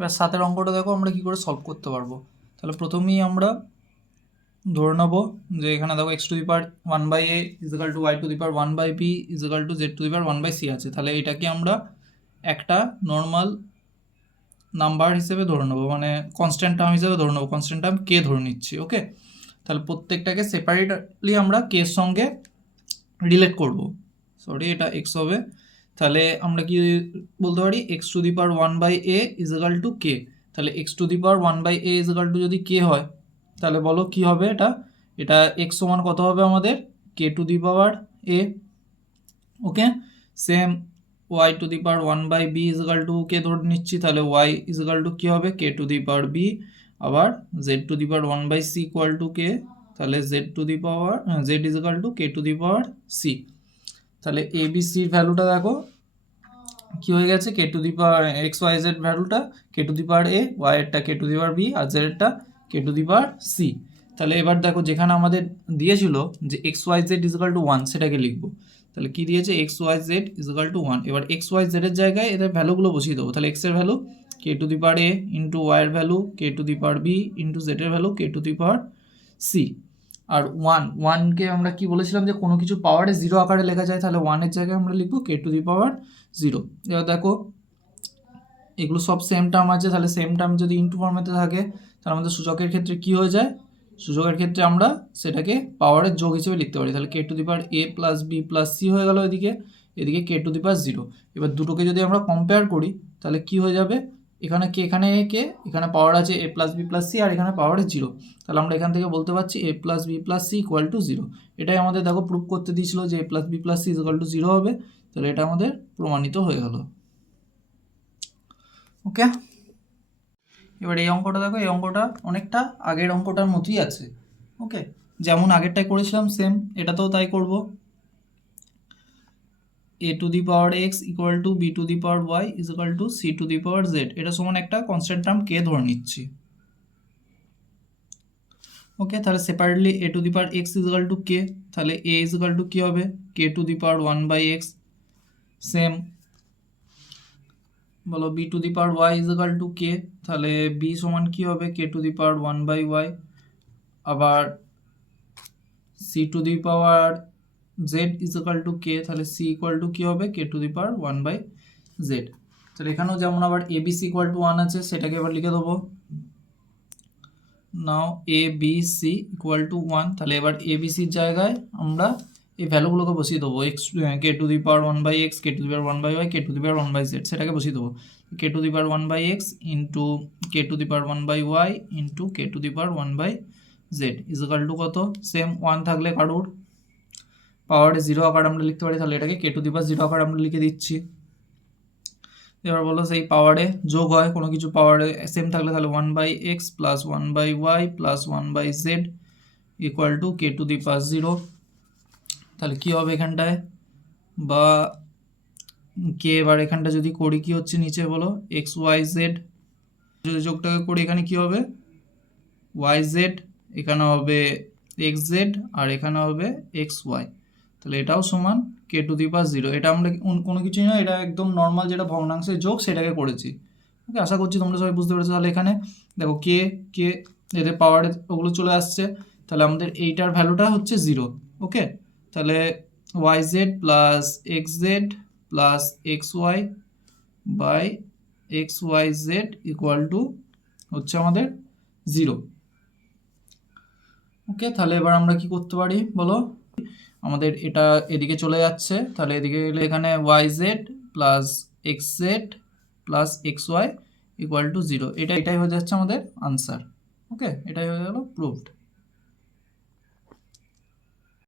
এবার 7 অঙ্কটা দেখো আমরা কি করে সলভ করতে পারবো। তাহলে প্রথমেই আমরা ধরে নেবো যে এখানে দেখো x to the power 1/a equal to y to the power 1/b equal to z to the power 1/c আছে। তাহলে এটাকে আমরা একটা নর্মাল নাম্বার হিসেবে ধরে নেবো, মানে কনস্ট্যান্ট টার্ম হিসেবে ধরে নেবো, কনস্ট্যান্ট টার্ম কে ধরে নিচ্ছি। ওকে, তাহলে প্রত্যেকটাকে সেপারেটলি আমরা কে এর সঙ্গে রিলেট করব। সরি, এটা এক্স হবে। তাহলে আমরা কি বলতে পারি, x to the power 1/a equal to k. তাহলে x to the power 1/a equal to যদি কে হয় তাহলে বলো কি হবে এটা। এটা এক্স সমান কত হবে আমাদের, k to the power a। Okay, same y to the power 1/b equal to k ধরে নিচ্ছি, তাহলে ওয়াই ইজিক্যাল টু কি হবে, k to the power b। আবার z to the power 1/c equal to k, তাহলে z to the power z equal to k to the power c। তাহলে A B সির ভ্যালুটা দেখো কি হয়ে গেছে, k to the power x y z ভ্যালুটা k to the power a, y এরটা k to the power b, আর z এরটা k to the power c. তাহলে এবার দেখো যেখানে আমাদের দিয়েছিল যে x y z equal to 1 সেটাকে লিখবো। তাহলে কি দিয়েছে, x y z equal to 1। এবার এক্স ওয়াই জেডের জায়গায় এদের ভ্যালুগুলো বসিয়ে দেবো। তাহলে এক্স এর value k to the power a into y এর value k to the power b into z এর value k to the power c. আর ওয়ানকে আমরা কি বলেছিলাম যে কোনো কিছু পাওয়ারে 0 আকারে লেখা যায়, তাহলে 1-এর জায়গায় আমরা লিখবো কে টু দি পাওয়ার 0। এবার দেখো এগুলো সব সেম টার্ম আছে, তাহলে সেম টার্ম যদি ইনটু ফর্মেতে থাকে তাহলে আমাদের সূচকের ক্ষেত্রে কি হয়ে যায়, সূচকের ক্ষেত্রে আমরা সেটাকে পাওয়ারের যোগ হিসেবে লিখতে পারি। তাহলে k to the power a plus b plus c হয়ে গেল এদিকে, এদিকে কে টু দি পাওয়ার 0। এবার দুটোকে যদি আমরা কম্পেয়ার করি তাহলে কি হয়ে যাবে, এখানে কে এখানে এ কে, এখানে পাওয়ার আছে a plus b plus c আর এখানে পাওয়ার 0। তাহলে আমরা এখান থেকে বলতে পারছি a plus b plus c equal to 0। এটাই আমাদের দেখো প্রুভ করতে দিয়েছিল যে a plus b plus c equal to 0 হবে। তাহলে এটা আমাদের প্রমাণিত হয়ে গেল। ওকে, এবার এই অঙ্কটা দেখো, এই অঙ্কটা অনেকটা আগের অঙ্কটার মতোই আছে। ওকে, যেমন আগেরটাই করেছিলাম সেম এটাতেও তাই করব। A to the power x equal to b to the power y equal to c to the power z, এটা সমান একটা কনস্ট্যান্ট টার্ম কে ধরে নিচ্ছি। ওকে, তাহলে separately a to the power x equal to k, তাহলে a equal to কী হবে, k to the power 1/x। Same বলো b to the power y equal to k, তাহলে বি সমান কী হবে, k to the power 1/y। আবার c to the power z equal to k, তাহলে c equal to কী হবে, k to the power 1/z। তাহলে এখানেও যেমন আবার A B C equal two 1 আছে, সেটাকে এবার লিখে দেবো। নাও A B C equal two 1। তাহলে এবার এ বি সির জায়গায় আমরা এই ভ্যালুগুলোকে বসিয়ে দেবো, x k to the power 1/x, k to the power 1/y, k to the power 1/z, সেটাকে বসিয়ে দেবো। K to the power 1/x into k to the power 1/y into k to the power 1/z equal to কত, same 1 থাকলে কারুর পাওয়ারে 0 আকার আমরা লিখতে পারি, তাহলে এটাকে কে টু দি পাওয়ার 0 আকার আমরা লিখে দিচ্ছি। এবার বলো সেই পাওয়ারে যোগ হয়, কোনো কিছু পাওয়ারে সেম থাকলে তাহলে 1/x plus 1/y plus 1/z equal to k to the power 0। তাহলে কী হবে এখানটায়, বা কে এবার এখানটা যদি করি কি হচ্ছে নিচে বলো এক্স ওয়াই জেড, যদি যোগটাকে করি এখানে কি হবে ওয়াই জেড, এখানে হবে এক্স জেড আর এখানে হবে এক্স ওয়াই। তাহলে এটাও সমান কে টু দি পাওয়ার 0। এটা আমরা কোনো কিছুই না, এটা একদম নর্মাল যেটা ভগ্নাংশের যোগ সেটাকে করেছি। ওকে, আশা করছি তোমরা সবাই বুঝতে পেরেছো। তাহলে এখানে দেখো কে কে এদের পাওয়ারে ওগুলো চলে আসছে, তাহলে আমাদের এইটার ভ্যালুটা হচ্ছে 0। ওকে, তাহলে y z plus x z plus x y by x y z equal to হচ্ছে আমাদের 0। ওকে, তাহলে এবার আমরা কি করতে পারি বলো, আমাদের এটা এদিকে চলে যাচ্ছে, তাহলে এদিকে গেলে এখানে y z plus x z plus x y equal to 0, এটাই হয়ে যাচ্ছে আমাদের আনসার। ওকে, এটাই হয়ে গেল প্রুভড।